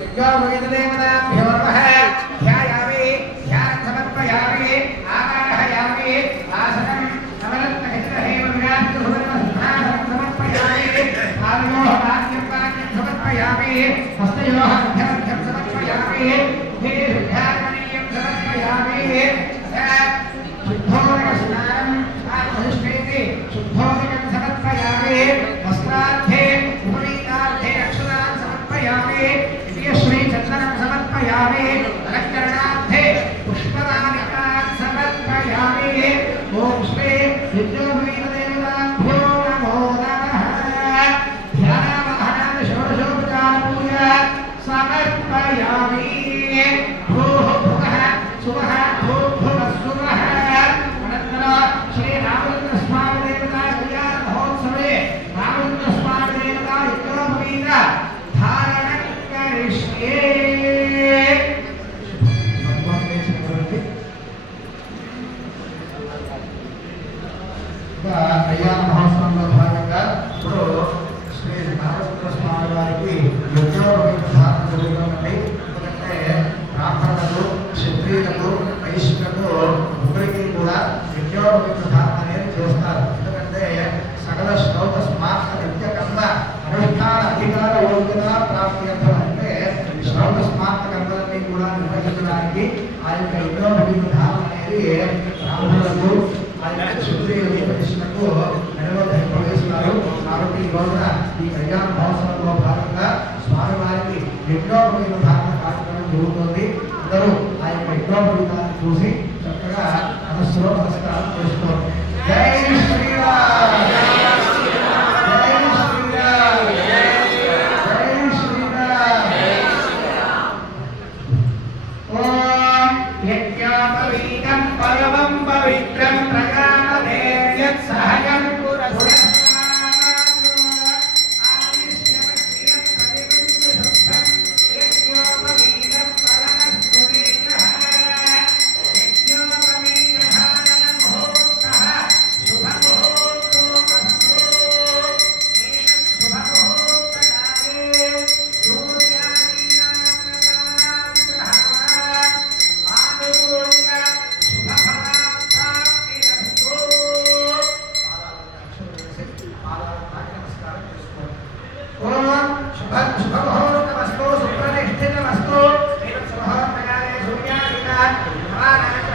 यज्ञोपवीतदेवताभ्यो नमः ध्यायामि ध्यानं समर्पयामि आवाहयामि आसनं नवरत्नहितहेमविराजसुवर्णसिंहासनं समर्पयामि पादयोः पाद्यं समर्पयामि हस्तयोः अर्घ्यमर्घ्यं समर्पयामि मुखे शुद्धात्मनीयं समर्पयामि शुद्धोदकस्नानं आत्मनिष्ठेति शुद्धोदकं समर्पयामि वस्त्रार्थे उपवीतार्थे अक्षरान् समर्पयामि श्री चंदनं समर्पयामि अलंकरणार्थे पुष्पदानिकान् समर्पयामि ओम श्री विद्योपवीतदेवताभ्यो नमो नमः ध्यानावधानात् षोडशोपचार पूजा समर्पयामि भूः भुवः सुवः भूर्भुवः सुवः अनन्तरं श्री रामचन्द्रस्वामी देवता कल्याण महोत्सवे रामचन्द्रस्वामी देवता विद्योपवीत धारण కళ్యాణ మహోత్సవంలో భాగంగా ఇప్పుడు శ్రీ రామచంద్ర స్వామి వారికి యజ్ఞోపవీత ధారణ జరుగుతుందండి. ఎందుకంటే బ్రాహ్మణులకు క్షత్రియులకు వైశ్యులకు ముగ్గురికి కూడా యజ్ఞోపవీత ధారణ అనేది చేస్తారు. ఎందుకంటే సకల శ్లోక స్మార్త నిత్య కర్మ అనుష్ఠాన అధికార యోగ్యత ప్రాప్తి అంటే శ్రౌత స్మార్త కర్మలన్నీ కూడా నిర్వహించడానికి ఆ యొక్క యజ్ఞోపవీత ధారణ అనేది బ్రాహ్మణులకు ఆ యొక్క క్షత్రియులకు వైశ్యులకు నిర్వహిస్తున్నారు. కాబట్టి ఈ రోజున ఈ కళ్యాణ మహోత్సవంలో భాగంగా స్వామివారికి యజ్ఞోపవీత ధారణ కార్యక్రమం జరుగుతుంది. అందరూ ఆ యొక్క యజ్ఞోపవీతాన్ని చూసి చక్కగా మనస్సులో నమస్కారం చేసుకోండి. జై శ్రీరామ్. परमं पवित्रं प्रजापते यत्सहजं आयुष्यवत्यं प्रतिपञ्चशुद्धं यज्ञोपवीतं परमस्तुतेजः यज्ञोपवीतधारणमुहूर्तः शुभमुहूर्तोऽस्तु शुभमुहूर्तकाले सूर्यादीनां ग्रहाणाम् आनुकूल्य शुभमुहूर्तमस्तु सुप्रतिष्ठितमस्तु एवं शुभमुहूर्तकाले सूर्यादीनां ग्रहाणां